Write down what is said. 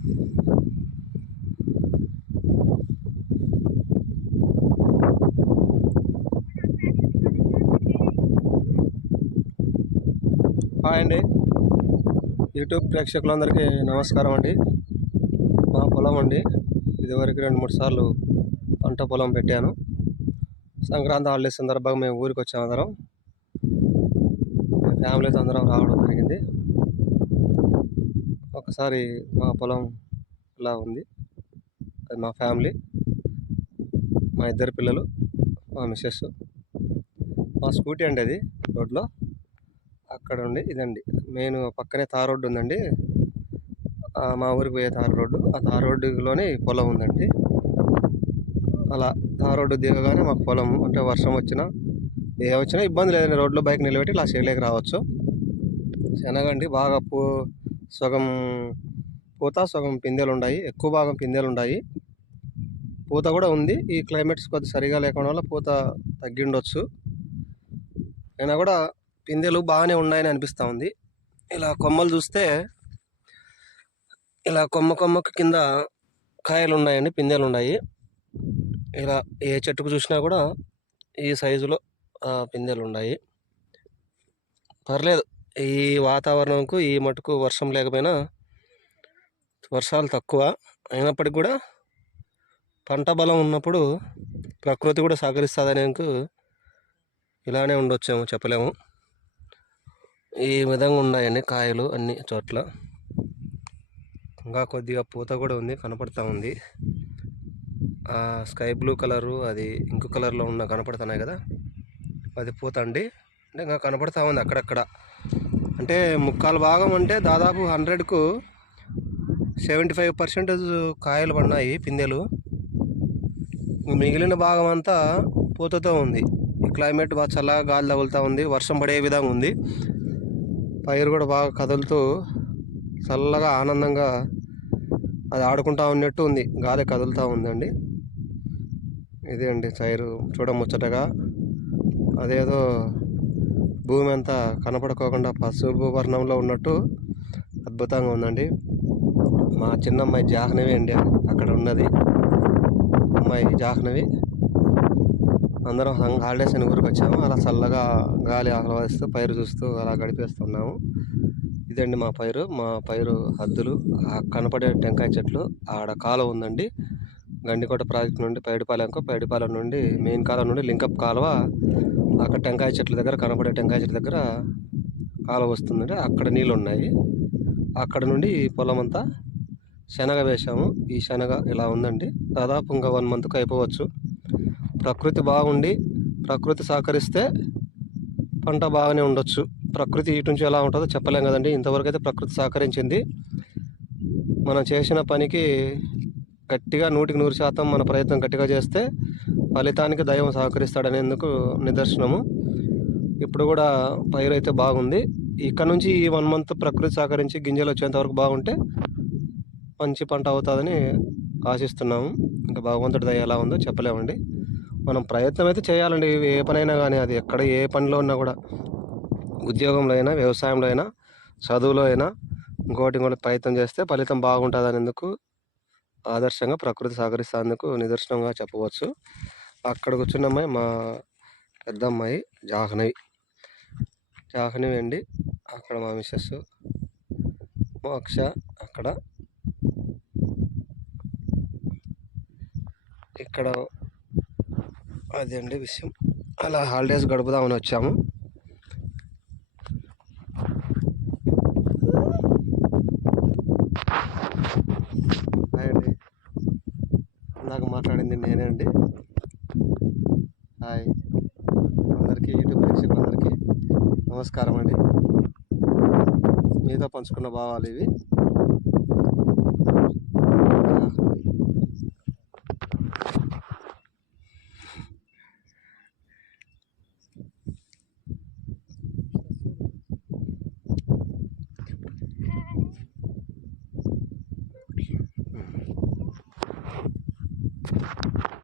Hi అండి, YouTube ప్రేక్షకులందరికీ నమస్కారం అండి. మా పొలం అండి, ఇదివరకు 2-3 సార్లు పంట పొలం పెట్టాను. సంక్రాంతి హాలిడేస్ సందర్భంగా మేము ఊరికి వచ్చాము. అందరం ఫ్యామిలీతో అందరం రావడం జరిగింది. ఒకసారి మా పొలం ఇలా ఉంది. అది మా ఫ్యామిలీ, మా 2 పిల్లలు, మా మిస్సెస్, మా స్కూటీ అండి. అది రోడ్లో అక్కడ ఉండి ఇదండి మెయిన్ పక్కనే తార్ రోడ్డు ఉందండి. మా ఊరికి పోయే తార్ రోడ్డు, ఆ తార్ రోడ్డులోనే పొలం ఉందండి. అలా తార్ రోడ్డు దిగగానే మాకు పొలం, అంటే వర్షం వచ్చినా ఏ వచ్చినా ఇబ్బంది లేదండి. రోడ్లో బైక్ నిలబెట్టి ఇలా చేయలేక రావచ్చు. శనగండి బాగా సగం పూత సగం పిందెలు ఉన్నాయి. ఎక్కువ భాగం పిందెలు ఉన్నాయి, పూత కూడా ఉంది. ఈ క్లైమేట్స్ కొద్దిగా సరిగా లేకుండా వల్ల పూత తగ్గిండొచ్చు. అయినా కూడా పిందెలు బాగానే ఉన్నాయని అనిపిస్తూ ఉంది. ఇలా కొమ్మలు చూస్తే ఇలా కొమ్మకు కింద కాయలు ఉన్నాయండి, పిందెలు ఉన్నాయి. ఇలా ఏ చెట్టుకు చూసినా కూడా ఈ సైజులో పిందెలు ఉన్నాయి. పర్లేదు, ఈ వాతావరణంకు ఈ మటుకు వర్షం లేకపోయినా, వర్షాలు తక్కువ అయినప్పటికీ కూడా పంట బలం ఉన్నప్పుడు ప్రకృతి కూడా సహకరిస్తుందనేందుకు ఇలానే ఉండొచ్చేమో చెప్పలేము. ఈ విధంగా ఉన్నాయండి కాయలు అన్ని చోట్ల. ఇంకా కొద్దిగా పూత కూడా ఉంది, కనపడతా ఉంది. స్కై బ్లూ కలరు, అది ఇంకో కలర్లో ఉన్న కనపడుతున్నాయి కదా, అది పూత అండి. అంటే ఇంకా కనపడతా ఉంది అక్కడక్కడ. అంటే 3/4 భాగం అంటే దాదాపు 100కు 75% కాయలు పడినాయి, పిందెలు. మిగిలిన భాగం అంతా పూతతో ఉంది. క్లైమేట్ బాగా చల్లగా గాలి తగులుతూ ఉంది, వర్షం పడే విధంగా ఉంది. పైరు కూడా బాగా కదులుతూ చల్లగా ఆనందంగా అది ఆడుకుంటా ఉన్నట్టు ఉంది, గాలి కదులుతూ ఉందండి. ఇదే అండి పైరు చూడముచ్చటగా. అదేదో భూమి అంతా కనపడుకోకుండా పసుపు వర్ణంలో ఉన్నట్టు అద్భుతంగా ఉందండి. మా చిన్నమ్మాయి జాహ్నవి అండి అక్కడ ఉన్నది, అమ్మాయి జాహ్నవి. అందరం హాలిడేస్ అని ఊరికి వచ్చాము. అలా చల్లగా గాలి ఆహ్లాదిస్తూ పైరు చూస్తూ అలా గడిపేస్తున్నాము. ఇదండి మా పైరు హద్దులు. కనపడే టెంకాయ చెట్లు, ఆడ కాలువ ఉందండి. గండికోట ప్రాజెక్ట్ నుండి పైడిపాలెం నుండి మెయిన్ కాలువ నుండి లింకప్ కాలువ అక్కడ టెంకాయ చెట్ల దగ్గర, కనపడే టెంకాయ చెట్ల దగ్గర కాలువ వస్తుందండి. అక్కడ నీళ్ళు ఉన్నాయి. అక్కడ నుండి పొలం అంతా శనగ వేశాము. ఈ శనగ ఇలా ఉందండి. దాదాపు ఇంకా 1 మంత్కి అయిపోవచ్చు. ప్రకృతి బాగుండి, ప్రకృతి సహకరిస్తే పంట బాగానే ఉండొచ్చు. ప్రకృతి ఇటు నుంచి ఎలా ఉంటుందో చెప్పలేం కదండి. ఇంతవరకు అయితే ప్రకృతి సహకరించింది. మనం చేసిన పనికి గట్టిగా 100% మన ప్రయత్నం గట్టిగా చేస్తే ఫలితానికి దైవం సహకరిస్తాడనేందుకు నిదర్శనము. ఇప్పుడు కూడా పైరు అయితే బాగుంది. ఇక్కడ నుంచి ఈ 1 మంత్ ప్రకృతి సహకరించి గింజలు వచ్చేంత వరకు బాగుంటే మంచి పంట అవుతుందని ఆశిస్తున్నాము. ఇంకా భగవంతుడి దయ ఎలా ఉందో చెప్పలేమండి. మనం ప్రయత్నం అయితే చేయాలండి. ఏ పనైనా కానీ, అది ఎక్కడ ఏ పనిలో ఉన్నా కూడా, ఉద్యోగంలో అయినా, వ్యవసాయంలో అయినా, చదువులో అయినా, ఇంకోటి ప్రయత్నం చేస్తే ఫలితం బాగుంటుంది అనేందుకు ఆదర్శంగా ప్రకృతి సహకరిస్తేందుకు నిదర్శనంగా చెప్పవచ్చు. అక్కడ కూర్చున్న అమ్మాయి మా పెద్ద అమ్మాయి జాహ్నవి అండి. అక్కడ మా మిస్సెస్ మోక్ష. అక్కడ ఇక్కడ అది అండి విషయం. అలా హాలిడేస్ గడుపుదామని వచ్చాము. హాయ్ అండి, ఇందాక మాట్లాడింది నేనే అండి. హాయ్ అందరికీ, యూట్యూబ్ ప్రేక్షకులందరికీ నమస్కారం అండి. మీతో పంచుకున్న భావాలు ఇవి.